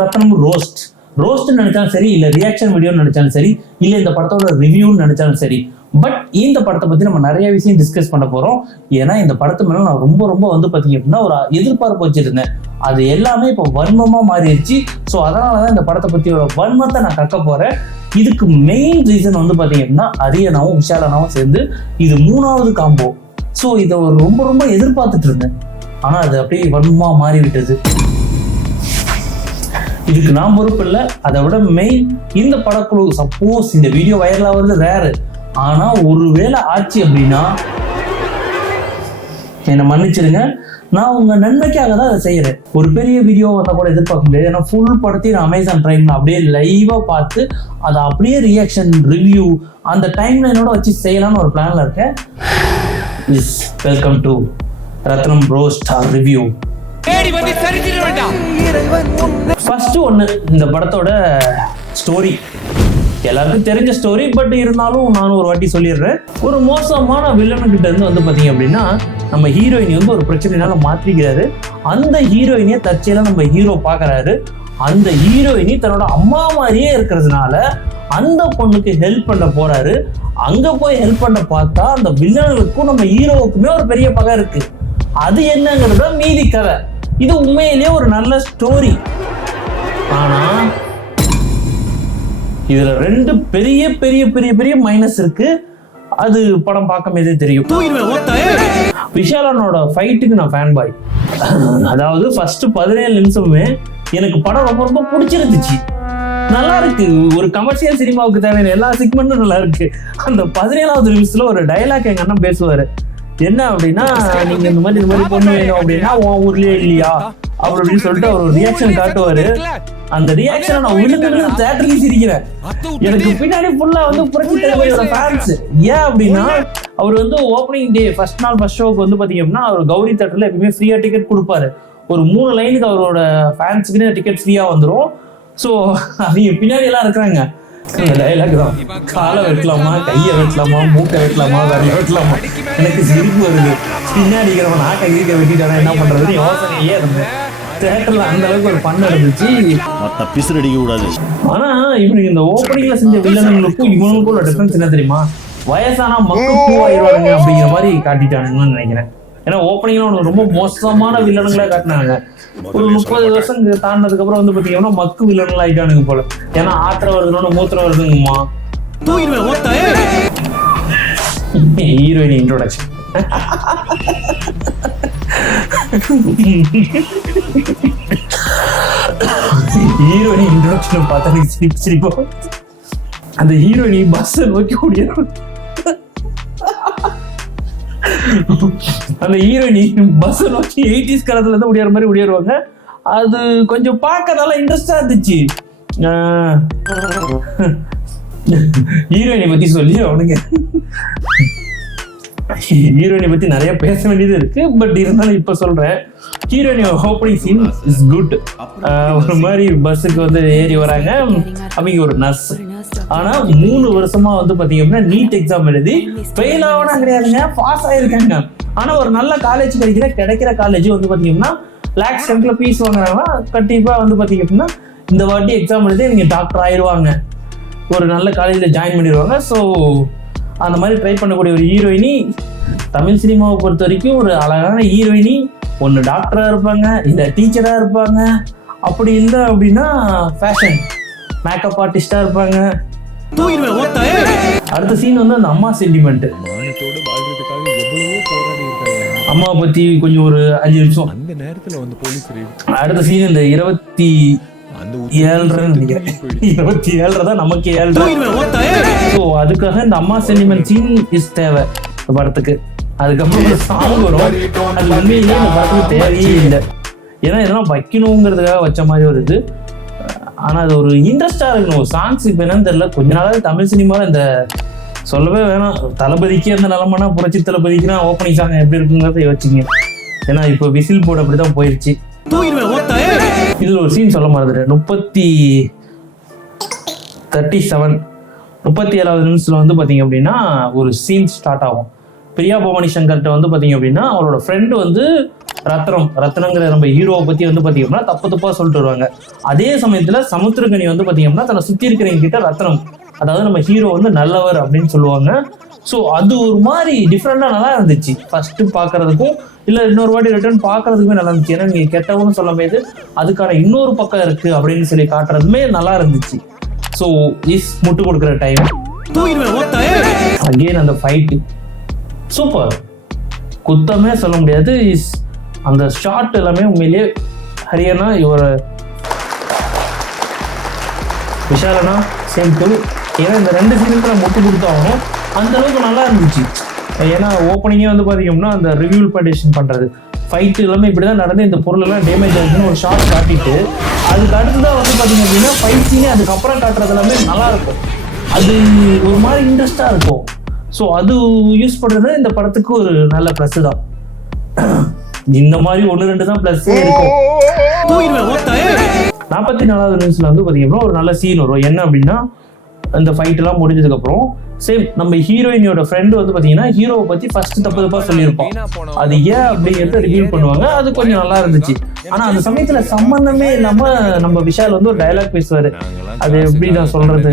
ரத்னம் roast. Roast நினைச்சாலும் சரி இல்ல ரியாக்ஷன் வீடியோன்னு நினைச்சாலும் சரி இல்ல இந்த படத்தோட ரிவ்யூன்னு நினைச்சாலும் சரி. பட் இந்த படத்தை பத்தி நம்ம நிறைய விஷயம் டிஸ்கஸ் பண்ண போறோம். ஏன்னா இந்த படத்து மேல நான் ரொம்ப ரொம்ப வந்து பாத்தீங்க அப்படின்னா ஒரு எதிர்பார்ப்பு வச்சிருந்தேன். அது எல்லாமே இப்போ வன்மமா மாறிடுச்சு. ஸோ அதனாலதான் இந்த படத்தை பத்தியோட வன்மத்தை நான் கக்க போறேன். இதுக்கு மெயின் ரீசன் வந்து பாத்தீங்க அப்படின்னா அரியனாவும் விஷாலனாவும் சேர்ந்து இது மூணாவது காம்போ ஸோ இதை ரொம்ப ரொம்ப எதிர்பார்த்துட்டு இருந்தேன். ஆனா அது அப்படியே வன்மமா மாறி விட்டது இதுக்கு நான் பொறுப்பு இல்லை. அதை விட மெயின் இந்த படக்குழு சப்போஸ் இந்த வீடியோ வைரல் ஆகுறது ரேரு ஆனால் ஒருவேளை ஆச்சு அப்படின்னா என்னை மன்னிச்சிருங்க நான் உங்க நன்மைக்காக தான் அதை செய்யறேன் ஒரு பெரிய வீடியோ வந்தால் கூட எதிர்பார்க்க முடியாது. ஏன்னா ஃபுல் படத்தையும் நான் அமேசான் பிரைம்ல அப்படியே லைவாக பார்த்து அதை அப்படியே ரியாக்ஷன் ரிவ்யூ அந்த டைம் லைனோட வச்சு செய்யலாம்னு ஒரு பிளான்ல இருக்கேன். Is welcome to Ratnam bro star review தேடி வந்து வேண்டாம் ஃபர்ஸ்ட் ஒன்று இந்த படத்தோட ஸ்டோரி எல்லாருக்கும் தெரிஞ்ச ஸ்டோரி பட் இருந்தாலும் நானும் ஒரு வாட்டி சொல்லிடுறேன். ஒரு மோசமான வில்லனுக்கிட்ட இருந்து வந்து பார்த்தீங்க அப்படின்னா நம்ம ஹீரோயினி வந்து ஒரு பிரச்சனைனால மாற்றிக்கிறாரு. அந்த ஹீரோயினியை தற்செயலாக நம்ம ஹீரோ பார்க்குறாரு. அந்த ஹீரோயினி தன்னோட அம்மா மாதிரியே இருக்கிறதுனால அந்த பொண்ணுக்கு ஹெல்ப் பண்ண போறாரு. அங்க போய் ஹெல்ப் பண்ண பார்த்தா அந்த வில்லனுக்கும் நம்ம ஹீரோவுக்குமே ஒரு பெரிய பகை இருக்கு. அது என்னங்கிறத மீதி கதை. இது உண்மையிலேயே ஒரு நல்ல ஸ்டோரி ஆனா இதுல ரெண்டு பெரிய பெரிய பெரிய பெரிய மைனஸ் இருக்கு. அது படம் பார்க்கும்போதே தெரியும். விஷாலனோட ஃபைட்டுக்கு நான் ஃபேன் பாய் அதாவது ஃபர்ஸ்ட் பதினேழு நிமிஷமுமே எனக்கு படம் ரொம்ப ரொம்ப பிடிச்சிருந்துச்சு. நல்லா இருக்கு. ஒரு கமர்ஷியல் சினிமாவுக்கு தேவையான எல்லா செக்மெண்ட்டும் நல்லா இருக்கு. அந்த பதினேழாவது நிமிஷத்துல ஒரு டயலாக் எங்க அண்ணன் பேசுவாரு. என்ன அப்படின்னா நீங்க இந்த மாதிரி இந்த மாதிரி பொண்ணு வேணும் அப்படின்னா உன் ஊர்லயே இல்லையா? அவர் அப்படின்னு சொல்லிட்டு அவர் ரியாக்ஷன் காட்டுவாரு. அந்த ரியாக்ஷன் நான் விழுந்து விழுந்து தேட்டருக்கு சிரிக்கிறேன். எனக்கு பின்னாடி ஃபுல்லா வந்து புரட்சி தலைவரோட ஃபேன்ஸ் ஏன் அப்படின்னா அவர் வந்து ஓப்பனிங் டே ஃபர்ஸ்ட் நாள் ஃபர்ஸ்ட் ஷோக்கு வந்து பாத்தீங்க அப்படின்னா அவர் கௌரி தேட்டர்ல எப்பயுமே ஃப்ரீயா டிக்கெட் கொடுப்பாரு. ஒரு மூணு லைனுக்கு அவரோட ஃபேன்ஸுக்குன்னு டிக்கெட் ஃப்ரீயா வந்துரும். ஸோ அவங்க பின்னாடி எல்லாம் இருக்கிறாங்க. இந்த டைலாக் தான். காலை வெட்டலாமா கையை வெட்டலாமா மூக்கை வெட்டலாமா விரல வெட்டலாமா? எனக்கு சிரிப்பு வருது. பின்னாடி இருக்கிறவன் நாக்கை இருக்க வெட்டிட்டானா என்ன பண்றதுன்னு யோசனையே இருந்தேன் தேட்டர்ல அந்த அளவுக்கு ஒரு பண்ண இருந்துச்சு. மத்த பிசுறடிக்க கூடாது. ஆனா இவனுக்கு இந்த ஓப்பனிங்ல செஞ்ச வில்லனுங்களுக்கும் இவனுக்கும் உள்ள டிஃபரன்ஸ் என்ன தெரியுமா? வயசானா மக்கள் பூவாயிருவானுங்க அப்படிங்கிற மாதிரி காட்டிட்டானுங்கன்னு நினைக்கிறேன். ஏன்னா ஓப்பனிங்ல ரொம்ப மோசமான வில்லனுங்களா காட்டினாங்க. ஒரு முப்பது வருஷம் தாண்டினதுக்கு அப்புறம் வந்து பாத்தீங்கன்னா மக்கு வில்லனுங்களா ஆயிட்டானுங்க போல. ஏன்னா ஆத்திரம் வருதுன்னு மூத்திரம் வருதுங்கம்மா. ஹீரோயின் இன்ட்ரோடக்ஷன் ஹீரோயின் இன்ட்ரோடக்ஷன் பார்த்தா எனக்கு சிரிப்பு சிரிப்பா. வருது. அந்த ஹீரோயினி பஸ் நோக்கி ஓடிடும் அந்த ஹீரோயினி பஸ் நோக்கி எயிட்டிஸ் காலத்துல இருந்து ஓடியார மாதிரி ஓடியாருவாங்க. அது கொஞ்சம் பார்க்க நல்லா இன்ட்ரெஸ்டா இருந்துச்சு. ஹீரோயினை பத்தி சொல்லி அவனுங்க ஹீரோயினை பத்தி நிறைய பேச வேண்டியது இருக்கு பட் இருந்தாலும் இப்ப சொல்றேன். ஹீரோயினி ஓப்பனிங் சீன் இஸ் குட் ஒரு மாதிரி பஸ்ஸுக்கு வந்து ஏறி வராங்க. அவங்க ஒரு நர்ஸ் ஆனா மூணு வருஷமா வந்து பாத்தீங்க அப்படின்னா நீட் எக்ஸாம் எழுதி ஃபெயில் ஆகணும் கிடையாதுங்க. பாஸ் ஆயிருக்காங்க. ஆனா ஒரு நல்ல காலேஜ் கிடைக்கிற கிடைக்கிற காலேஜ் வந்து பாத்தீங்கன்னா லேக்ஸ் கணக்குல ஃபீஸ் வாங்குறாங்கன்னா கண்டிப்பா வந்து பாத்தீங்க அப்படின்னா இந்த வாட்டி எக்ஸாம் எழுதி நீங்க டாக்டர் ஆயிடுவாங்க ஒரு நல்ல காலேஜில் ஜாயின் பண்ணிடுவாங்க. ஸோ அந்த மாதிரி ட்ரை பண்ணக்கூடிய ஒரு ஹீரோயினி தமிழ் சினிமாவை பொறுத்த வரைக்கும் ஒரு அழகான ஹீரோயினி ஒன்று டாக்டராக இருப்பாங்க இல்லை டீச்சராக இருப்பாங்க. அப்படி இல்லை அப்படின்னா ஃபேஷன் மேக்கப் ஆர்டிஸ்டாக இருப்பாங்க. அடுத்த சீன் வந்து அந்த அம்மா சென்டிமெண்ட் அம்மாவை பற்றி கொஞ்சம் ஒரு அஞ்சு நிமிஷம். அந்த நேரத்துல வந்து போலீஸ். அடுத்த சீன் இந்த இருபத்தி இருபத்தி ஏழரை தான் நமக்கு ஏழ்ரை ஸோ அதுக்காக இந்த அம்மா சென்டிமெண்ட் சீன் இஸ் தேவை. இந்த படத்துக்கு. அதுக்கப்புறம் சாங் வரும். அது உண்மையிலேயே இந்த படத்துக்கு தேவையே இல்லை. ஏன்னா இதெல்லாம் வைக்கணுங்கிறதுக்காக வச்ச மாதிரி ஒரு இது. ஆனா அது ஒரு இன்ட்ரெஸ்டா இருக்கணும். சாங்ஸ் இப்போ என்னன்னு தெரியல. கொஞ்ச நாளாவே தமிழ் சினிமாவில் இந்த சொல்லவே வேணாம். தளபதிக்கே அந்த நிலமனா புரட்சி தளபதிக்குனா ஓப்பனிங் சாங் எப்படி இருக்குங்கிறத யோசிச்சிங்க. ஏன்னா இப்போ விசில் போர்டு அப்படிதான் போயிடுச்சு இதுல ஒரு சீன் சொல்ல மறந்துட்டேன். முப்பத்தி தேர்ட்டி செவன் முப்பத்தி ஏழாவது நிமிஷத்துல வந்து பாத்தீங்க அப்படின்னா ஒரு சீன் ஸ்டார்ட் ஆகும். பிரியா பவானி சங்கர்கிட்ட வந்து பாத்தீங்க அப்படின்னா அவரோட ஃப்ரெண்டு வந்து ரத்னம் ரத்னங்கிற நம்ம ஹீரோவை பத்தி வந்து பாத்தீங்கன்னா தப்பு தப்பா சொல்லிட்டு வருவாங்க. அதே சமயத்துல சமுத்திரகனி வந்து பாத்தீங்கன்னா தன்னை சுத்தி இருக்கிறவங்க கிட்ட ரத்னம் அதாவது நம்ம ஹீரோ வந்து நல்லவர் அப்படின்னு சொல்லுவாங்க. ஸோ அது ஒரு மாதிரி டிஃப்ரெண்டா நல்லா இருந்துச்சு. ஃபர்ஸ்ட் பாக்குறதுக்கும் இல்ல இன்னொரு வாட்டி ரிட்டர்ன் பாக்குறதுக்குமே நல்லா இருந்துச்சு. ஏன்னா நீங்கள் கெட்டவன்னு சொல்ல போது அதுக்கான இன்னொரு பக்கம் இருக்கு அப்படின்னு சொல்லி காட்டுறதுமே நல்லா இருந்துச்சு. ஸோ இஸ் முட்டு கொடுக்குற டைம் அகெயின் அந்த ஃபைட்டு சூப்பர் குத்தமே சொல்ல முடியாது. இஸ் அந்த ஷாட் எல்லாமே உண்மையிலேயே ஹரியானா இவர் விஷாலனா சேம் ஏன்னா இந்த ரெண்டு சீனுக்கு நான் முட்டு கொடுத்தாகணும் அந்த அளவுக்கு நல்லா இருந்துச்சு. ஏன்னா ஓப்பனிங்கே வந்து பார்த்தீங்கன்னா அந்த ரிவ்யூ பண்டிஷன் பண்ணுறது ஃபைட்டு எல்லாமே இப்படி தான் நடந்து இந்த பொருள் எல்லாம் டேமேஜ் ஆகுதுன்னு ஒரு ஷார்ட் காட்டிட்டு அதுக்கு தான் வந்து பார்த்தீங்க அப்படின்னா ஃபைட் சீனே அதுக்கப்புறம் காட்டுறது எல்லாமே நல்லா இருக்கும். அது ஒரு மாதிரி இன்ட்ரெஸ்டாக இருக்கும். ஸோ அது யூஸ் பண்ணுறது இந்த படத்துக்கு ஒரு நல்ல ப்ளஸ் தான். இந்த மாதிரி ஒன்று ரெண்டு தான் ப்ளஸ்ஸே இருக்கும். நாற்பத்தி நாலாவது நிமிஷத்துல வந்து பார்த்தீங்கன்னா ஒரு நல்ல சீன் வரும். என்ன அப்படின்னா இந்த ஃபைட் எல்லாம் முடிஞ்சதுக்கு அப்புறம் சேம் நம்ம ஹீரோயினியோட ஃப்ரெண்டு வந்து பார்த்தீங்கன்னா ஹீரோவை பத்தி ஃபர்ஸ்ட் தப்பு தப்பா சொல்லியிருப்பான். அது ஏன் அப்படிங்கிறத ரிவீல் பண்ணுவாங்க. அது கொஞ்சம் நல்லா இருந்துச்சு. ஆனா அந்த சமயத்துல சம்பந்தமே இல்லாம நம்ம விஷால் வந்து ஒரு டயலாக் பேசுவாரு. அது எப்படி நான் சொல்றது?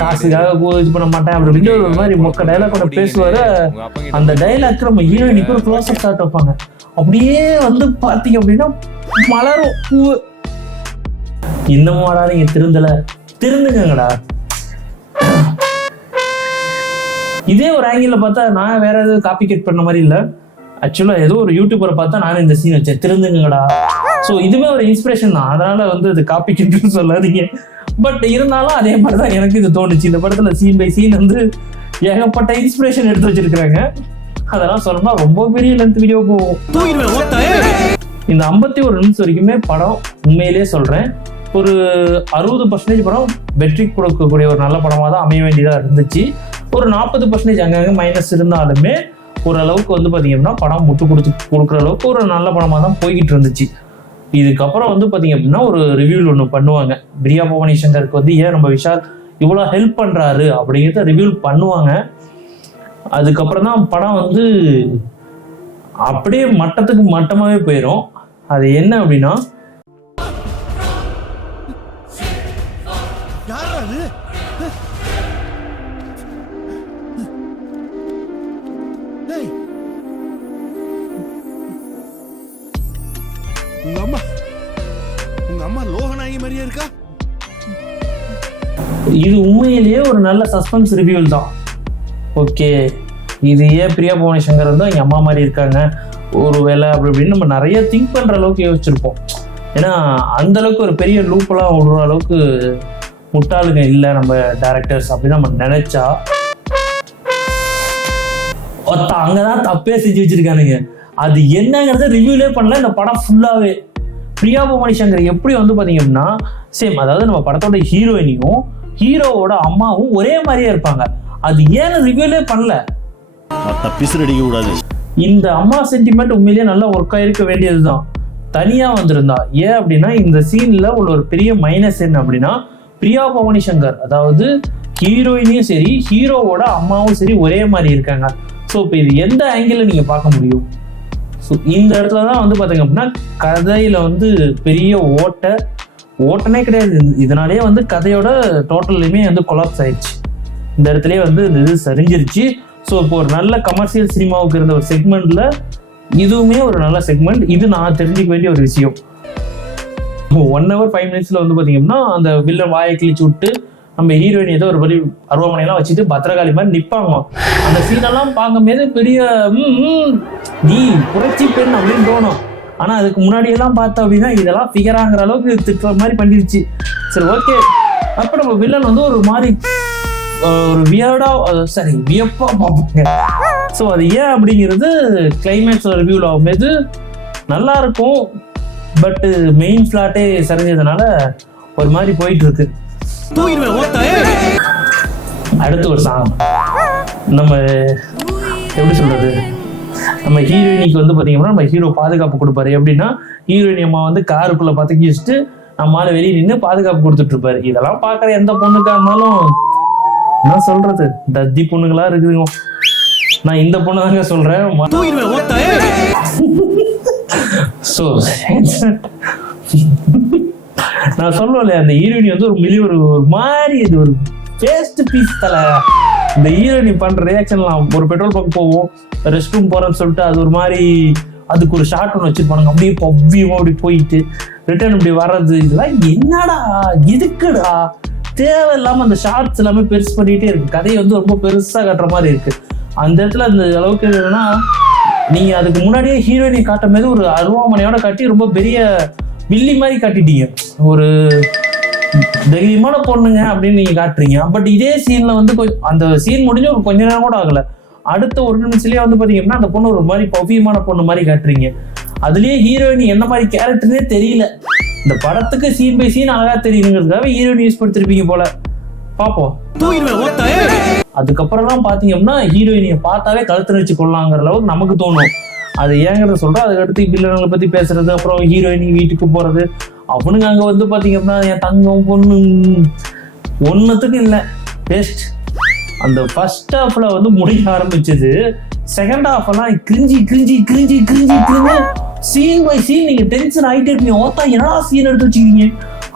காசுக்காக இது பண்ண மாட்டேன் அப்படி ஒரு மாதிரி மொக்க டைலாக் கூட பேசுவாரு. அந்த டைலாக் நம்ம ஹீரோயினுக்கு ஒரு க்ளோஸ் அப் ஷாட் வைப்பாங்க. அப்படியே வந்து பாத்தீங்க அப்படின்னா மலரும் பூவு. இன்னமும் நீங்க திருந்தல. திருந்துங்கடா இதே ஒரு ஆங்கிள் பார்த்தா நான் வேற எதுவும் காப்பி கட் பண்ண மாதிரி இல்ல. ஆக்சுவலா ஏதோ ஒரு யூடியூபரை பார்த்தா நானும் இந்த சீன் வச்சேன். திருந்துங்கடா ஸோ இதுவே ஒரு இன்ஸ்பிரேஷன் தான். அதனால வந்து இது காப்பி கட்னு சொல்லாதீங்க. பட் இருந்தாலும் அதே மாதிரி தான் எனக்கு இது தோணுச்சு. இந்த படத்துல சீன் பை சீன் வந்து ஏகப்பட்ட இன்ஸ்பிரேஷன் எடுத்து வச்சிருக்கிறாங்க. அதெல்லாம் சொல்லணும்னா ரொம்ப பெரிய லென்த் வீடியோ போகும் இந்த ஐம்பத்தி ஒரு நிமிஷம் வரைக்குமே படம் உண்மையிலேயே சொல்றேன். ஒரு அறுபது பர்சன்டேஜ் படம் வெற்றி கொடுக்கக்கூடிய ஒரு நல்ல படமாக தான் அமைய வேண்டியதாக இருந்துச்சு. ஒரு நாற்பது பர்சன்டேஜ் அங்கங்கே மைனஸ் இருந்தாலுமே ஓரளவுக்கு வந்து பார்த்தீங்கன்னா படம் முட்டு கொடுத்து கொடுக்குற அளவுக்கு ஒரு நல்ல படமாக தான் போய்கிட்டு இருந்துச்சு. இதுக்கப்புறம் வந்து பார்த்தீங்க அப்படின்னா ஒரு ரிவ்யூல் ஒன்று பண்ணுவாங்க. பிரியா பவானி சங்கருக்கு வந்து ஏன் நம்ம விஷால் இவ்வளோ ஹெல்ப் பண்ணுறாரு அப்படிங்கிறத ரிவ்யூல் பண்ணுவாங்க. அதுக்கப்புறம் தான் படம் வந்து அப்படியே மட்டத்துக்கு மட்டமாவே போயிடும் அது என்ன அப்படின்னா உங்க அம்மா. உங்க அம்மா லோகநாயகி மாதிரியே இருக்கா? இது உண்மையிலேயே ஒரு நல்ல சஸ்பென்ஸ் ரிவ்யூல் தான். ஓகே. இது ஏன் பிரியா பவானி சங்கர் வந்து எங்கள் அம்மா மாதிரி இருக்காங்க. ஒரு வேலை அப்படி இப்படின்னு நம்ம நிறைய திங்க் பண்ணுற அளவுக்கு யோசிச்சிருப்போம். ஏன்னா அந்த அளவுக்கு ஒரு பெரிய லூப்பெல்லாம் விடுற அளவுக்கு முட்டாளுங்க இல்லை நம்ம டேரக்டர்ஸ் அப்படின்னு நம்ம நினைச்சா அங்கே தான் தப்பே செஞ்சு வச்சிருக்கானுங்க. அது என்னங்கிறத ரிவ்யூலே பண்ணல இந்த படம் ஃபுல்லாகவே பிரியா பவானி சங்கர் எப்படி வந்து பார்த்தீங்க அப்படின்னா சேம் அதாவது நம்ம படத்தோட ஹீரோயினியும் ஹீரோவோட அம்மாவும் ஒரே மாதிரியே இருப்பாங்க. அது ஏன்னு ரிவ்யூலே பண்ணல. பிசுறு அடிக்க கூடாது. இந்த அம்மா சென்டிமெண்ட் உண்மையிலேயே நல்லா ஒர்க் ஆயிருக்க வேண்டியதுதான். தனியா வந்திருந்தா. ஏன் அப்படின்னா இந்த சீன்ல உள்ள ஒரு பெரிய மைனஸ் என்ன அப்படின்னா பிரியா பவானி சங்கர் அதாவது ஹீரோயினையும் சரி ஹீரோவோட அம்மாவும் சரி ஒரே மாதிரி இருக்காங்க. ஸோ இப்போ இது எந்த ஆங்கிள் நீங்க பார்க்க முடியும்? ஸோ இந்த இடத்துல தான் வந்து பார்த்தீங்க அப்படின்னா கதையில வந்து பெரிய ஓட்டை ஓட்டனே கிடையாது. இது- இதனாலேயே வந்து கதையோட டோட்டல்லையுமே வந்து கொலாப்ஸ் ஆயிடுச்சு. இந்த இடத்துலயே வந்து இந்த இது சரிஞ்சிருச்சு. ஸோ இப்போ ஒரு நல்ல கமர்ஷியல் சினிமாவுக்கு இருந்த ஒரு செக்மெண்ட்ல இதுவுமே ஒரு நல்ல செக்மெண்ட் இது நான் தெரிஞ்சுக்க வேண்டிய ஒரு விஷயம். ஒன் ஹவர் ஃபைவ் மினிட்ஸ்ல வந்து பாத்தீங்கன்னா அந்த வில்ல வாயை கிழிச்சு விட்டு நம்ம ஹீரோயின் ஏதோ ஒரு பெரிய அருவமனையெல்லாம் வச்சுட்டு பத்திரகாளி மாதிரி நிப்பாங்க அந்த சீனெல்லாம் பார்க்கும்போது பெரிய நீ புரட்சி பெண் அப்படின்னு தோணும். ஆனா அதுக்கு முன்னாடி எல்லாம் பார்த்தோம் அப்படின்னா இதெல்லாம் ஃபிகராங்கிற அளவுக்கு திட்டுற மாதிரி பண்ணிருச்சு. சரி ஓகே அப்ப நம்ம வில்லன் வந்து ஒரு மாதிரி ஒரு வியர்டா சரி வியப்பா பார்ப்பாங்க ஸோ அது ஏன் அப்படிங்கிறது கிளைமேக்ஸ் ரிவ்யூவில் ஆகும்போது நல்லா இருக்கும். பட்டு மெயின் ஃபிளாட்டே சரிஞ்சதுனால ஒரு மாதிரி போயிட்டு இருக்கு அடுத்து ஒரு சாங் நம்ம எப்படி சொல்றது? நம்ம ஹீரோயினிக்கு வந்து பார்த்தீங்கன்னா நம்ம ஹீரோ பாதுகாப்பு கொடுப்பாரு. எப்படின்னா ஹீரோயினி அம்மா வந்து காருக்குள்ள பதுக்கி வச்சுட்டு நம்மளால வெளியே நின்று பாதுகாப்பு கொடுத்துட்டு இருப்பாரு. இதெல்லாம் பார்க்குற எந்த பொண்ணுக்கா இருந்தாலும் நான் சொல்றது தத்தி பொண்ணுங்களா இருக்குதுங்க. நான் இந்த பொண்ணு தாங்க சொல்றேன். ம- ஸோ நான் சொல்லுவேன் அந்த ஹீரோயின் வந்து ஒரு மிலி ஒரு மாதிரி இது ஒரு வேஸ்ட் பீஸ் தலை. இந்த ஹீரோயினி பண்ற ரியாக்ஷன்லாம் ஒரு பெட்ரோல் பங்க் போவோம் ரெஸ்ட் ரூம் போறேன்னு சொல்லிட்டு அது ஒரு மாதிரி அதுக்கு ஒரு ஷார்ட் ஒன்று வச்சிருப்பானுங்க. அப்படியே பவ்வியமா அப்படி போயிட்டு ரிட்டர்ன் இப்படி வர்றது இதெல்லாம் என்னடா எதுக்குடா? தேவையில்லாமல் அந்த ஷார்ட்ஸ் எல்லாமே பெருசு பண்ணிகிட்டே இருக்கு. கதையை வந்து ரொம்ப பெருசா கட்டுற மாதிரி இருக்கு. அந்த இடத்துல அந்த அளவுக்கு என்னன்னா நீங்க அதுக்கு முன்னாடியே ஹீரோயினை காட்டும் போது ஒரு அருவாமனையோட காட்டி ரொம்ப பெரிய வில்லி மாதிரி காட்டிட்டீங்க. ஒரு தைரியமான பொண்ணுங்க அப்படின்னு நீங்க காட்டுறீங்க. பட் இதே சீன்ல வந்து கொஞ்சம் அந்த சீன் முடிஞ்சு ஒரு கொஞ்ச நேரம் கூட ஆகல. அடுத்த ஒரு நிமிஷத்துலயே வந்து பாத்தீங்கன்னா அந்த பொண்ணு ஒரு மாதிரி பவ்யமான பொண்ணு மாதிரி காட்டுறீங்க. அதுலயே ஹீரோயின் என்ன மாதிரி கேரக்டர்னே தெரியல. இந்த படத்துக்கு சீன் பை சீன் அழகா தெரியுங்கிறதுக்காக ஹீரோயின் யூஸ் படுத்திருப்பீங்க போல. பாப்போம். அதுக்கப்புறம்லாம் பாத்தீங்கன்னா ஹீரோயினியை பார்த்தாவே கழுத்து வச்சு கொள்ளலாங்கிற அளவுக்கு நமக்கு தோணும். அது ஏங்கிறத சொல்றோம் அதுக்கடுத்து வில்லன்களை பத்தி பேசுறது அப்புறம் ஹீரோயினி வீட்டுக்கு போறது. அவனுங்க அங்க வந்து பாத்தீங்கன்னா என் தங்கம் பொண்ணு ஒன்னுத்துக்கும் இல்லை. வேஸ்ட் அந்த ஃபர்ஸ்ட் ஹாஃப்ல வந்து முடிக்க ஆரம்பிச்சது செகண்ட் ஹாஃப் எல்லாம் cringe cringe cringe cringe cringe. Scene by scene நீங்க டென்ஷன் ஆகிட்டே இருப்பீங்க ஓத்தா என்னடா சீன் எடுத்து வச்சுக்கிறீங்க?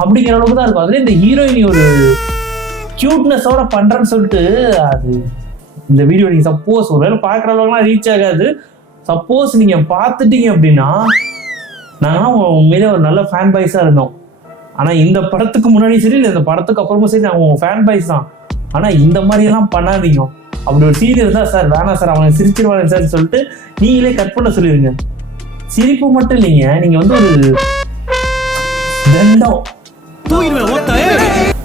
அப்படிங்கிற அளவுக்கு தான் இருக்கும். அதுல இந்த ஹீரோயினி ஒரு கியூட்னஸோட பண்றேன்னு சொல்லிட்டு அது இந்த வீடியோ நீங்க சப்போஸ் ஒருவேளை பாக்குற அளவுக்குலாம் ரீச் ஆகாது. சப்போஸ் நீங்க பார்த்துட்டீங்க அப்படின்னா நாங்களாம் உண்மையிலே ஒரு நல்ல ஃபேன் பாய்ஸா இருந்தோம். ஆனா இந்த படத்துக்கு முன்னாடி சரி இல்லை இந்த படத்துக்கு அப்புறமும் சரி நாங்கள் ஃபேன் பாய்ஸ் தான். ஆனா இந்த மாதிரி எல்லாம் பண்ணாதீங்க. அப்படி ஒரு சீன் இருந்தா சார் வேணாம் சார் அவங்க சிரிச்சிருவாங்க சார் சொல்லிட்டு நீங்களே கட் பண்ண சொல்லிடுங்க சிரிப்பு மட்டும் இல்லைங்க. நீங்க வந்து ஒரு தண்டம்.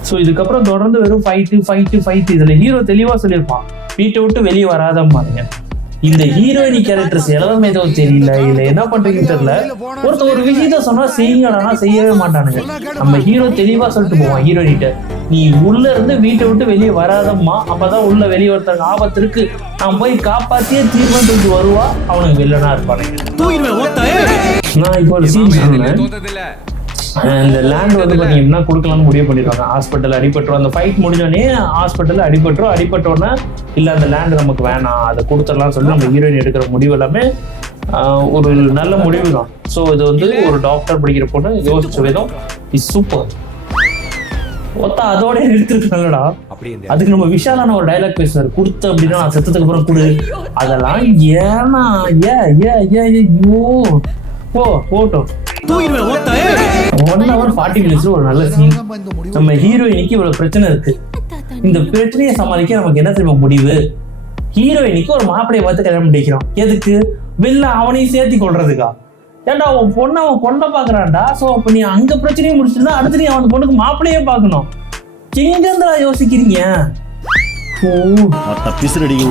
ஸோ இதுக்கப்புறம் தொடர்ந்து வெறும் ஃபைட்டு ஃபைட்டு ஃபைட்டு இதுல ஹீரோ தெளிவா சொல்லியிருப்பான். வீட்டை விட்டு வெளியே வராதம்பாருங்க இந்த ஹீரோயினி கேரக்டர்ஸ் எல்லாமே ஏதோ தெரியல. இல்ல என்ன பண்றீங்கன்னு தெரியல. ஒருத்தர் ஒரு விஷயத்த சொன்னா செய்யுங்கடானா செய்யவே மாட்டானுங்க. நம்ம ஹீரோ தெளிவா சொல்லிட்டு போவான் ஹீரோயினிட்ட நீ உள்ள இருந்து வீட்டை விட்டு வெளியே வராதம்மா. அப்பதான் உள்ள வெளியே ஒருத்தருக்கு ஆபத்து இருக்கு. நான் போய் காப்பாத்தியே தீர்மானம் சொல்லிட்டு வருவா. அவனுக்கு வில்லனா இருப்பானுங்க நான் இப்போ ஒரு சீன் சொன்னேன். இந்த லேண்ட் வந்து பாத்தீங்கன்னா கொடுக்கலாம்னு முடிவு பண்ணிருக்காங்க. ஹாஸ்பிட்டல் அடிபட்டுரும். அந்த ஃபைட் முடிஞ்சோடனே ஹாஸ்பிட்டல் அடிபட்டுரும். அடிபட்டோடனே இல்ல அந்த லேண்ட் நமக்கு வேணாம். அதை கொடுத்துடலாம் சொல்லி நம்ம ஹீரோயின் எடுக்கிற முடிவு எல்லாமே ஒரு நல்ல முடிவு தான் ஸோ இது வந்து ஒரு டாக்டர் படிக்கிற பொண்ணு யோசிச்ச விதம் இஸ் சூப்பர் ஒத்தா அதோட இந்த அதுக்கு நம்ம விஷாலான ஒரு டைலாக் பேசுவார். கொடுத்த அப்படின்னா நான் செத்ததுக்கு அப்புறம் கொடு. அதெல்லாம் ஏன்னா ஏ ஏ ஏ ஐயோ போ போட்டோம் ஒன் ஹவர் ஃபார்ட்டி மினிட்ஸ் ஒரு நல்ல சீன் நம்ம ஹீரோயினிக்கு இவ்வளவு பிரச்சனை இருக்கு. இந்த பிரச்சனையை சமாளிக்க நமக்கு என்ன தெரியுமா முடிவு? ஹீரோயினிக்கு ஒரு மாப்பிளைய பார்த்து கல்யாணம் பண்ணிக்கிறோம். எதுக்கு? வெளில அவனையும் சேர்த்தி கொள்றதுக்கா ஏன்டா அவன் பொண்ணை அவன் பொண்ணை பாக்குறான்டா சோ அப்ப நீ அங்க பிரச்சனையும் முடிச்சிருந்தா அடுத்து நீ அவன் பொண்ணுக்கு மாப்பிளையே பார்க்கணும். எங்க இருந்தா யோசிக்கிறீங்க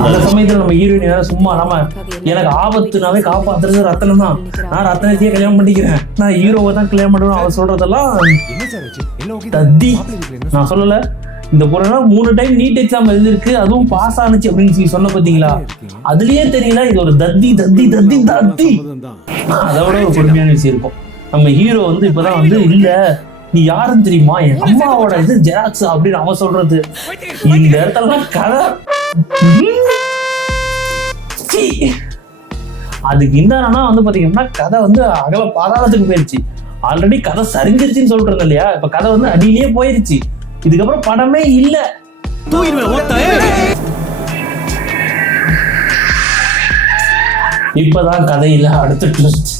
அந்த சமயத்துல நம்ம ஹீரோயின் வேற சும்மா நம்ம எனக்கு ஆபத்துனாவே காப்பாத்துறது ரத்தனம் தான். நான் ரத்தனத்தையே கல்யாணம் பண்ணிக்கிறேன். நான் ஹீரோவை தான் கல்யாணம் பண்ணுவேன் அவன் சொல்றதெல்லாம் நான் சொல்லல. இந்த பொண்ணா மூணு டைம் நீட் எக்ஸாம் எழுதிருக்கு அதுவும் பாஸ் ஆனுச்சு அப்படின்னு சொல்லி சொன்ன பாத்தீங்களா? அதுலயே தெரியல இது ஒரு தத்தி தத்தி தத்தி தத்தி. அதோட ஒரு கொடுமையான விஷயம் இருக்கும். நம்ம ஹீரோ வந்து இப்பதான் வந்து இல்ல நீ யாருன்னு தெரியுமா? என் அம்மாவோட இது ஜெராக்ஸ் அப்படின்னு அவன் சொல்றது. இந்த இடத்துல கதை. அதுக்கு என்னன்னா வந்து பாத்தீங்கன்னா கதை வந்து அகல பாதாளத்துக்கு போயிருச்சு. ஆல்ரெடி கதை சரிஞ்சிருச்சுன்னு சொல்றது இல்லையா? இப்ப கதை வந்து அடியிலேயே போயிருச்சு. இதுக்கப்புறம் படமே இல்ல. இப்பதான் கதையில அடுத்த twist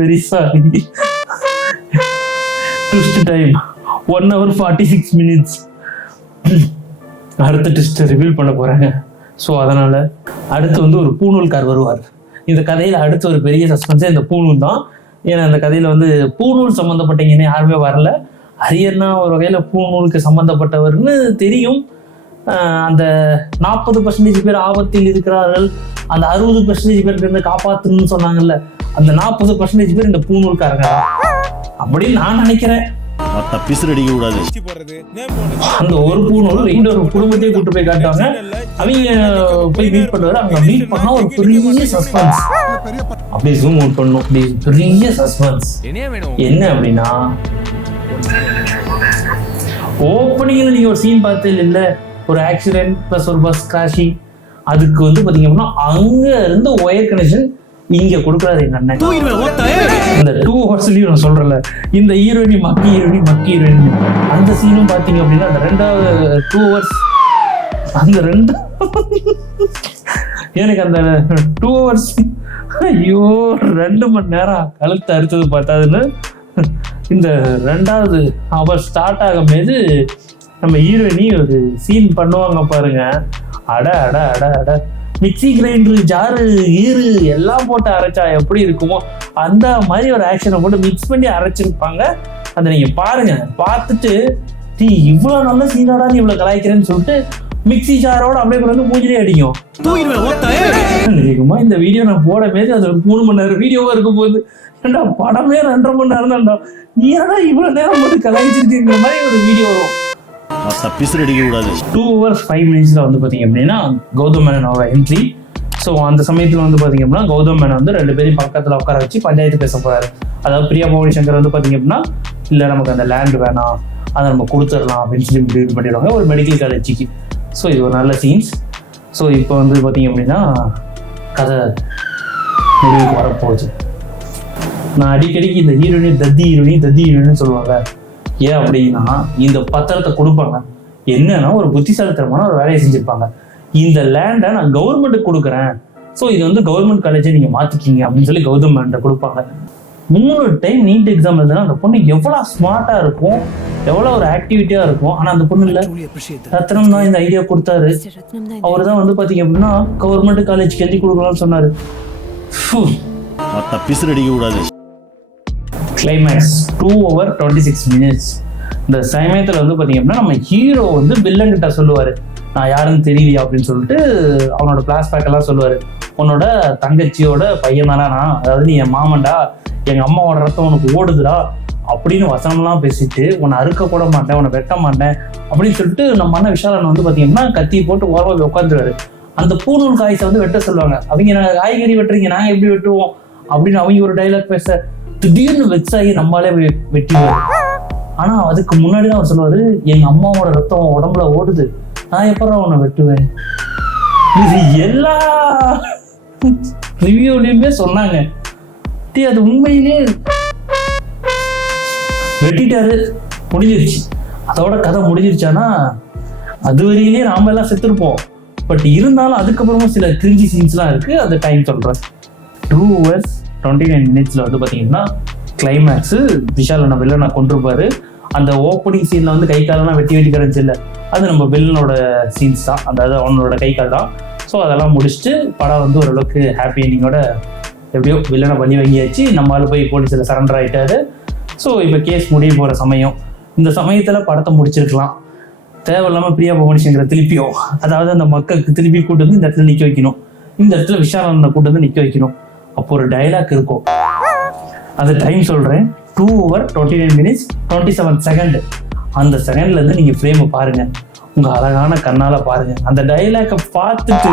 very sorry twist time one hour forty six minutes அடுத்த ட்விஸ்ட் ரிவீல் பண்ண போறாங்க. ஸோ அதனால அடுத்து வந்து ஒரு பூநூல்கார் வருவார். இந்த கதையில அடுத்து ஒரு பெரிய சஸ்பென்ஸே இந்த பூநூல் தான். ஏன்னா இந்த கதையில வந்து பூநூல் சம்மந்தப்பட்டீங்கன்னு யாருமே வரல. அரியன்னா ஒரு வகையில பூநூலுக்கு சம்மந்தப்பட்டவர்னு தெரியும். ஆஹ் அந்த நாற்பது பர்சன்டேஜ் பேர் ஆபத்தில் இருக்கிறார்கள். அந்த அறுபது பர்சன்டேஜ் பேர் இருந்து காப்பாத்தணும்னு சொன்னாங்கல்ல அந்த நாற்பது பர்சன்டேஜ் பேர் இந்த பூநூல்காரங்க அப்படின்னு நான் நினைக்கிறேன். மத்த பிசுறடிக்க கூடாது போடுறது நேம் போடுறது அந்த ஒரு பூநூல் இன்னொரு குடும்பத்தையே கூட்டு போய் காட்டுவாங்க. அவங்க போய் மீட் பண்ணுவாரு. அங்க மீட் பண்ணா ஒரு பெரிய சஸ்பென்ஸ் அப்படியே ஜூம் அவுட் பண்ணும். அப்படி பெரிய சஸ்பென்ஸ் என்ன அப்படின்னா ஓப்பனிங்ல நீங்க ஒரு சீன் பார்த்தது இல்ல. ஒரு ஆக்சிடென்ட் பிளஸ் ஒரு பஸ் கிராஷிங் அதுக்கு வந்து பாத்தீங்க அப்படின்னா அங்க இருந்து ஒயர் கனெக்ஷன் இங்க கொடுக்குறாரு எங்க அண்ணன். இந்த டூ ஹவர்ஸ்லயும் நான் சொல்றேன்ல இந்த ஹீரோயினி மக்கி ஹீரோயினி மக்கி ஹீரோயினி. அந்த சீனும் பாத்தீங்க அப்படின்னா அந்த ரெண்டாவது டூ ஹவர்ஸ் அந்த ரெண்டு எனக்கு அந்த டூ ஹவர்ஸ் ஐயோ ரெண்டு மணி நேரம் கழுத்து அறுத்தது பார்த்தாதுன்னு இந்த ரெண்டாவது அவர் ஸ்டார்ட் ஆகும்போது நம்ம ஹீரோயினி ஒரு சீன் பண்ணுவாங்க பாருங்க. அட அட அட அட. மிக்ஸி கிரைண்டர் ஜாரு ஈரு எல்லாம் போட்டு அரைச்சா எப்படி இருக்குமோ அந்த மாதிரி ஒரு ஆக்ஷனை போட்டு மிக்ஸ் பண்ணி அரைச்சிருப்பாங்க. அதை நீங்க பாருங்க. பார்த்துட்டு டீ இவ்வளோ நல்ல சீனாடா நீ இவ்வளோ கலாய்க்கிறேன்னு சொல்லிட்டு மிக்ஸி ஜாரோட அப்படியே கொண்டு வந்து மூஞ்சிலே அடிக்கும். இந்த வீடியோ நான் போட மாரி அது மூணு மணி நேரம் வீடியோவா இருக்கும் போது. ஏன்டா படமே ரெண்டரை மணி நேரம் தான்டா. நீ ஏன்டா இவ்வளவு நேரம் போட்டு கலாய்ச்சிருக்கீங்க மாதிரி ஒரு வீடியோ வரும். பிசுறு அடிக்கக்கூடாது டூ ஹவர்ஸ் ஃபைவ் மினிட்ஸ்ல வந்து பாத்தீங்க அப்படின்னா கௌதம் மேனனோட என்ட்ரி ஸோ அந்த சமயத்தில் வந்து பாத்தீங்க அப்படின்னா கௌதம் மேனன் வந்து ரெண்டு பேரும் பக்கத்தில் உட்கார வச்சு பஞ்சாயத்து பேச போறாரு. அதாவது பிரியா பவனி சங்கர் வந்து பாத்தீங்க அப்படின்னா இல்லை நமக்கு அந்த லேண்ட் வேணாம். அதை நம்ம கொடுத்துடலாம் அப்படின்னு சொல்லி முடிவு பண்ணிடுவாங்க. ஒரு மெடிக்கல் காலேஜுக்கு ஸோ இது ஒரு நல்ல சீன்ஸ் ஸோ இப்போ வந்து பார்த்தீங்க அப்படின்னா கதை முடிவுக்கு வரப்போகுது. நான் அடிக்கடிக்கு இந்த ஹீரோயினி தத்தி ஹீரோயினி தத்தி ஹீரோயின்னு சொல்லுவாங்க. ஏன் அப்படின்னா இந்த பத்திரத்தை கொடுப்பாங்க. என்னன்னா ஒரு புத்திசாலித்தனமான ஒரு வேலையை செஞ்சிருப்பாங்க. இந்த லேண்டை நான் கவர்மெண்ட்டுக்கு கொடுக்குறேன். ஸோ இது வந்து கவர்மெண்ட் காலேஜை நீங்க மாத்திக்கிங்க அப்படின்னு சொல்லி கௌதம் மேண்ட கொடுப்பாங்க. மூணு டைம் நீட் எக்ஸாம் எழுதுனா அந்த பொண்ணு எவ்வளோ ஸ்மார்ட்டா இருக்கும் எவ்வளோ ஒரு ஆக்டிவிட்டியா இருக்கும். ஆனா அந்த பொண்ணு இல்லை. ரத்னம் தான் இந்த ஐடியா கொடுத்தாரு. அவர் தான் வந்து பாத்தீங்க அப்படின்னா கவர்மெண்ட் காலேஜ் எழுதி கொடுக்கலாம்னு சொன்னாரு. ஃபு. மற்ற அடிக்கக்கூடாது. Climax two hour twenty six minutes இந்த சமயத்தில் வந்து பார்த்தீங்க அப்படின்னா நம்ம ஹீரோ வந்து வில்லன் கிட்ட சொல்லுவார். நான் யாருன்னு தெரியலையா அப்படின்னு சொல்லிட்டு அவனோட ஃப்ளாஷ்பேக் எல்லாம் சொல்லுவார். உன்னோட தங்கச்சியோட பையன் தானே நான்? அதாவது நீ என் மாமன்டா? எங்கள் அம்மாவோட ரத்தம் உனக்கு ஓடுதுடா? அப்படின்னு வசனம்லாம் பேசிட்டு உன்னை அறுக்க கூட மாட்டேன் உன்னை வெட்ட மாட்டேன் அப்படின்னு சொல்லிட்டு நம்ம அண்ணன் விஷாலன் வந்து பார்த்தீங்கன்னா கத்தி போட்டு ஓரமாக உட்காந்துருவாரு. அந்த பூநூல் காய்ச்சை வந்து வெட்ட சொல்லுவாங்க. அவங்க நாங்கள் காய்கறி வெட்டுறீங்க நாங்கள் எப்படி வெட்டுவோம்? அப்படின்னு அவங்க ஒரு டைலாக் பேச திடீர்னு வெக்ஸ் ஆகி நம்மளாலே வெ- ஆனா அதுக்கு முன்னாடி தான் அவர் சொல்லுவாரு எங்க அம்மாவோட ரத்தம் உடம்புல ஓடுது. நான் எப்பறம் உன்னை வெட்டுவேன்? இது எல்லா ரிவ்யூலையுமே சொன்னாங்க. டீ அது உண்மையிலே வெட்டிட்டாரு. முடிஞ்சிருச்சு. அதோட கதை முடிஞ்சிருச்சானா? அது வரையிலே நாம எல்லாம் செத்துருப்போம். பட் இருந்தாலும் அதுக்கப்புறமும் சில கிரிஞ்சி சீன்ஸ்லாம் இருக்கு. அது டைம் சொல்றேன். டூ ஹவர்ஸ் டுவெண்ட்டி நைன் மினிட்ஸில் வந்து பார்த்தீங்கன்னா கிளைமேக்ஸ் விஷால் நம்ம வில்லனை கொண்டிருப்பாரு அந்த ஓப்பனிங் சீனில் வந்து கை காலெல்லாம் வெட்டி வெட்டி கிடந்துச்சு இல்லை அது நம்ம வில்லனோட சீன்ஸ் தான். அதாவது அவனோட கை கால் தான். ஸோ அதெல்லாம் முடிச்சுட்டு படம் வந்து ஓரளவுக்கு ஹாப்பி எண்டிங்கோட எப்படியோ வில்லனை பண்ணி வாங்கியாச்சு. நம்மளால போய் போலீஸில் சரண்டர் ஆகிட்டாரு ஸோ இப்போ கேஸ் முடிய போகிற சமயம். இந்த சமயத்தில் படத்தை முடிச்சிருக்கலாம். தேவையில்லாமல் பிரியா பவனிஷங்கிற திருப்பியும். அதாவது அந்த மக்களுக்கு திருப்பி கூட்டு வந்து இந்த இடத்துல நிற்க வைக்கணும். இந்த இடத்துல விஷாலனை கூட்டு வந்து நிற்க வைக்கணும். அப்போ ஒரு டைலாக் இருக்கும். அந்த டைம் சொல்றேன். Two hour twenty nine minutes twenty seven second அந்த செகண்ட்ல இருந்து நீங்க ஃப்ரேமை பாருங்க. உங்க அழகான கண்ணால பாருங்க. அந்த டைலாக்கை பார்த்துட்டு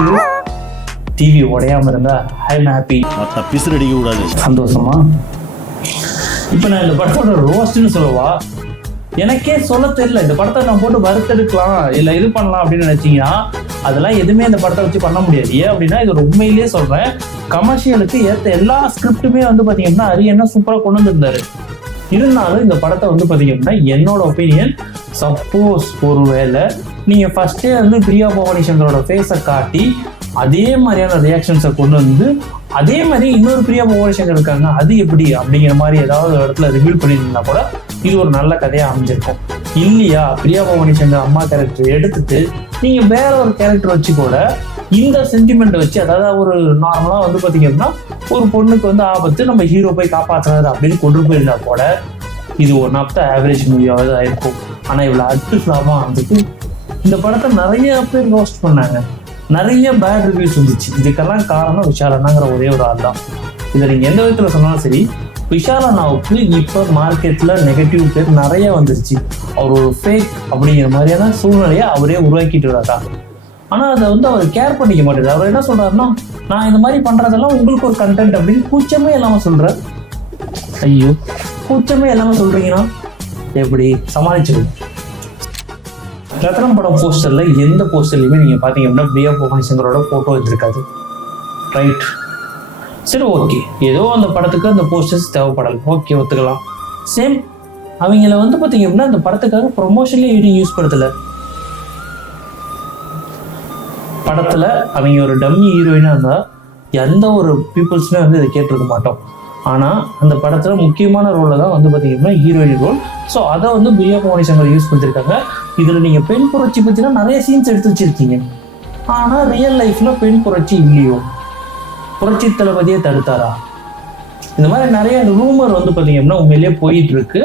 டிவி உடையாம இருந்தா ஐ எம் ஹாப்பி மற்ற பிசுறு அடிக்கக்கூடாது சந்தோஷமா? இப்போ நான் இந்த படத்தோட ரோஸ்ட்னு சொல்லவா? எனக்கே சொல்ல தெரியல இந்த படத்தை நான் போட்டு வறுத்தெடுக்கலாம் இல்ல இது பண்ணலாம் அப்படின்னு நினைச்சீங்கன்னா அதெல்லாம் எதுவுமே இந்த படத்தை வச்சு பண்ண முடியாது. ஏன் அப்படின்னா இது உண்மையிலேயே சொல்றேன் கமர்ஷியலுக்கு ஏத்த எல்லா ஸ்கிரிப்டுமே வந்து பாத்தீங்கன்னா அரியன்னா சூப்பரா கொண்டு வந்திருந்தாரு. இருந்தாலும் இந்த படத்தை வந்து பார்த்தீங்கன்னா என்னோட ஒப்பீனியன் சப்போஸ் ஒருவேளை நீங்க ஃபர்ஸ்டே வந்து பிரியா பவானி சந்தரோட ஃபேஸை காட்டி அதே மாதிரியான ரியாக்ஷன்ஸை கொண்டு வந்து அதே மாதிரி இன்னொரு பிரியா பவானி சங்கர் இருக்காங்க அது எப்படி? அப்படிங்கிற மாதிரி ஏதாவது ஒரு இடத்துல ரிவீல் பண்ணியிருந்தா கூட இது ஒரு நல்ல கதையா அமைஞ்சிருக்கும் இல்லையா? பிரியா பவானி சங்கர் அம்மா கேரக்டர் எடுத்துட்டு நீங்க வேற ஒரு கேரக்டர் வச்சு கூட இந்த சென்டிமெண்ட் வச்சு அதாவது ஒரு நார்மலா வந்து பாத்தீங்க அப்படின்னா ஒரு பொண்ணுக்கு வந்து ஆபத்து நம்ம ஹீரோ போய் காப்பாத்துறாரு அப்படின்னு கொண்டு போயிருந்தா கூட இது ஒன் ஆஃப் த ஆவரேஜ் மூவியாவது ஆயிருக்கும். ஆனா இவ்வளவு அட்டு ஃபிளாமா வந்துட்டு இந்த படத்தை நிறைய பேர் ரோஸ்ட் பண்ணாங்க. நிறைய பேட் ரிவ்யூஸ் வந்துச்சு. இதுக்கெல்லாம் காரணம் விஷாலனாங்கிற ஒரே ஒரு ஆள் தான் இதை நீங்க எந்த விதத்துல சொன்னாலும் சரி விஷால் அண்ணாவுக்கு இப்போ மார்க்கெட்டில் நெகட்டிவ் பேர் நிறைய வந்துருச்சு. அவர் ஒரு ஃபேக் அப்படிங்கிற மாதிரியான சூழ்நிலையை அவரே உருவாக்கிட்டு வராங்க ஆனால் அதை வந்து அவர் கேர் பண்ணிக்க மாட்டேது அவர் என்ன சொல்கிறாருன்னா நான் இந்த மாதிரி பண்ணுறதெல்லாம் உங்களுக்கு ஒரு கண்டென்ட் அப்படின்னு கூச்சமே இல்லாமல் சொல்றார். ஐயோ கூச்சமே இல்லாமல் சொல்கிறீங்கன்னா எப்படி? சமாளிச்சிருங்க. ரத்னம் படம் போஸ்டரில் எந்த போஸ்டர்லையுமே நீங்கள் பார்த்தீங்க அப்படின்னா பிரியா பவானி ஃபோட்டோ வச்சுருக்காது ரைட் சரி ஓகே ஏதோ அந்த படத்துக்கு அந்த போஸ்டர்ஸ் தேவைப்படலை. ஓகே ஒத்துக்கலாம். சேம் அவங்கள வந்து பார்த்தீங்க அப்படின்னா அந்த படத்துக்காக ப்ரொமோஷன்லேயே எதுவும் யூஸ் படுத்தலை. படத்தில் அவங்க ஒரு டம்மி ஹீரோயினாக இருந்தால் எந்த ஒரு பீப்புள்ஸுமே வந்து இதை கேட்டிருக்க மாட்டோம். ஆனால் அந்த படத்தில் முக்கியமான ரோலில் தான் வந்து பார்த்தீங்கன்னா ஹீரோயின் ரோல் ஸோ அதை வந்து பிரியா பவானி சங்கர் யூஸ் பண்ணிருக்காங்க இதில் நீங்கள் பெண் புரட்சி பற்றினா நிறைய சீன்ஸ் எடுத்து வச்சிருக்கீங்க. ஆனால் ரியல் லைஃப்பில் பெண் புரட்சி இல்லையோ? புரட்சி தளபதியே தடுத்தாரா? இந்த மாதிரி நிறைய ரூமர் வந்து பார்த்தீங்கன்னா உண்மையிலேயே போயிட்டு இருக்கு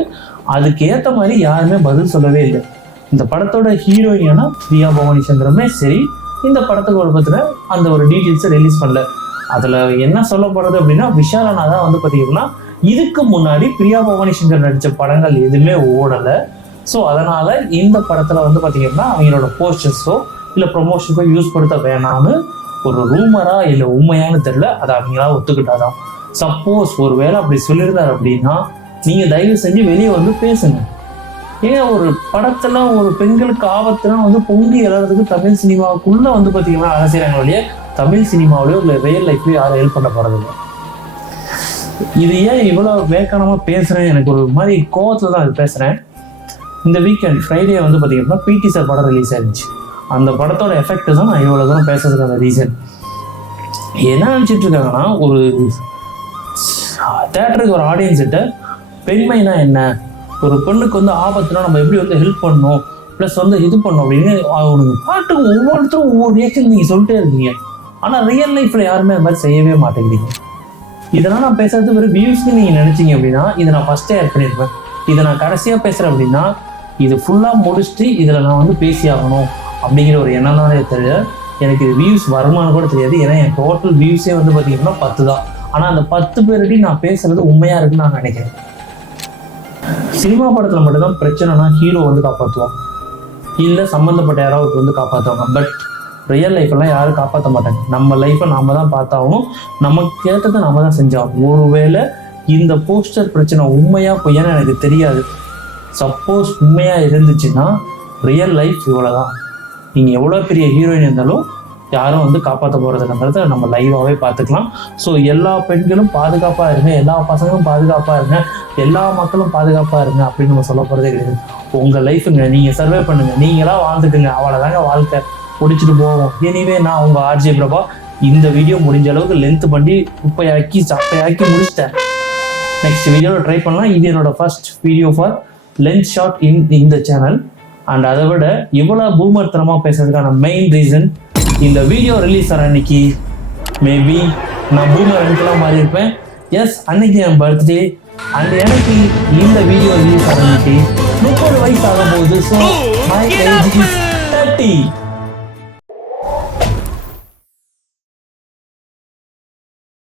அதுக்கு ஏற்ற மாதிரி யாருமே பதில் சொல்லவே இல்லை. இந்த படத்தோட ஹீரோயினா பிரியா பவானி சந்திரமே சரி இந்த படத்துக்கு ஒரு பற்றின அந்த ஒரு டீட்டெயில்ஸை ரிலீஸ் பண்ணல. அதில் என்ன சொல்லப்படுறது அப்படின்னா விஷாலனா தான் வந்து பார்த்தீங்கன்னா இதுக்கு முன்னாடி பிரியா பவானி சங்கர் நடித்த படங்கள் எதுவுமே ஓடலை. ஸோ அதனால் இந்த படத்தில் வந்து பார்த்தீங்கன்னா அவங்களோட போஸ்டர்ஸோ இல்லை ப்ரொமோஷனுக்கோ யூஸ் படுத்த வேணாம்னு ஒரு ரூமரா இல்லை உண்மையானு தெரில அதை அவங்களா ஒத்துக்கிட்டாதான். சப்போஸ் ஒரு வேளை அப்படி சொல்லியிருந்தார் அப்படின்னா நீங்கள் தயவு செஞ்சு வெளியே வந்து பேசுங்க. ஏன் ஒரு படத்துல ஒரு பெண்களுக்கு ஆபத்துனா வந்து பொங்கி எழுறதுக்கு தமிழ் சினிமாவுக்குள்ள வந்து பார்த்தீங்கன்னா அரசியலங்க வழியே தமிழ் சினிமாவிலேயோ இல்லை ரியல் லைஃப்லேயோ யாரும் ஹெல்ப் பண்ண போகிறதில்ல இது ஏன் இவ்வளோ வேக்கனமாக பேசுகிறேன் எனக்கு ஒரு மாதிரி கோவத்தில் தான் அது பேசுகிறேன் இந்த வீக்கெண்ட் ஃப்ரைடே வந்து பார்த்தீங்கன்னா பிடி சார் படம் ரிலீஸ் ஆயிருந்துச்சு. அந்த படத்தோட எஃபெக்ட் தான் நான் இவ்வளோ தூரம் பேசுறதுக்கான ரீசன் என்ன நினச்சிட்டு இருக்காங்கன்னா ஒரு தேட்டருக்கு ஒரு ஆடியன்ஸ்கிட்ட பெண்மைனா என்ன? ஒரு பெண்ணுக்கு வந்து ஆபத்துனா நம்ம எப்படி வந்து ஹெல்ப் பண்ணணும்? ப்ளஸ் வந்து இது பண்ணணும் அப்படின்னு அவனுக்கு பாட்டுக்கு ஒவ்வொருத்தரும் ஒவ்வொரு ரியாக்ஷன் நீங்கள் சொல்லிட்டே இருக்கீங்க. ஆனால் ரியல் லைஃப்பில் யாருமே அது மாதிரி செய்யவே மாட்டேங்கிறீங்க. இதெல்லாம் நான் பேசுறது வெறும் வியூஸ்க்கு நீங்கள் நினச்சிங்க அப்படின்னா இதை நான் ஃபஸ்ட்டே ஆட் பண்ணியிருப்பேன் இதை நான் கடைசியாக பேசுகிறேன் அப்படின்னா இது ஃபுல்லாக முடிச்சுட்டு இதில் நான் வந்து பேசி ஆகணும் அப்படிங்கிற ஒரு எண்ணம் தான் தெரியல எனக்கு இது வியூஸ் வருமானம் கூட தெரியாது. ஏன்னா என் டோட்டல் வியூஸே வந்து பார்த்தீங்கன்னா பத்து தான். ஆனால் அந்த பத்து பேருட்டி நான் பேசுறது உண்மையாக இருக்குன்னு நான் நினைக்கிறேன். சினிமா படத்தில் மட்டும்தான் பிரச்சனைனா ஹீரோ வந்து காப்பாற்றுவான் இல்லை சம்மந்தப்பட்ட யாராவது வந்து காப்பாற்றுவாங்க பட் ரியல் லைஃப்லாம் யாரும் காப்பாற்ற மாட்டாங்க. நம்ம லைஃப்பை நாம தான் பார்த்தாகணும். நமக்கு ஏற்றதை நாம தான் செஞ்சாகணும். ஒருவேளை இந்த போஸ்டர் பிரச்சனை உண்மையாக பொய்யான்னு எனக்கு தெரியாது. சப்போஸ் உண்மையாக இருந்துச்சுன்னா ரியல் லைஃப் இவ்வளோதான் நீங்கள் எவ்வளோ பெரிய ஹீரோயின் இருந்தாலும் யாரும் வந்து காப்பாற்ற போகிறதுன்றத நம்ம லைவாகவே பார்த்துக்கலாம். ஸோ எல்லா பெண்களும் பாதுகாப்பாக இருங்க. எல்லா பசங்களும் பாதுகாப்பாக இருங்க. எல்லா மக்களும் பாதுகாப்பாக இருங்க அப்படின்னு நம்ம சொல்ல போகிறதே கிடையாது. உங்கள் லைஃபுங்க நீங்கள் சர்வே பண்ணுங்க. நீங்களாக வாழ்ந்துக்குங்க. அவ்வளோதாங்க வாழ்க்கை. முடிச்சுட்டு போவோம். எனிவே நான் உங்கள் ஆர்ஜே பிரபா. இந்த வீடியோ முடிஞ்ச அளவுக்கு லென்த் பண்ணி குப்பையாக்கி சப்பையாக்கி முடிச்சிட்டேன். நெக்ஸ்ட் வீடியோவில் ட்ரை பண்ணலாம். இது என்னோட first video for length shot in இந்த சேனல் அண்ட் அதை விட இவ்வளோ பூமர்த்தனமாக பேசுறதுக்கான மெயின் ரீசன் இந்த வீடியோ ரிலீஸ் ஆகிற அன்னைக்கு மேபி நான் பூமர் அனுப்பலாம் மாறி இருப்பேன். எஸ் அன்னைக்கு என் பர்த்டே அண்ட் எனக்கு இந்த வீடியோ ரிலீஸ் ஆன அன்னைக்கு முப்பது வயசு ஆகும் போது ஸோ தேர்ட்டி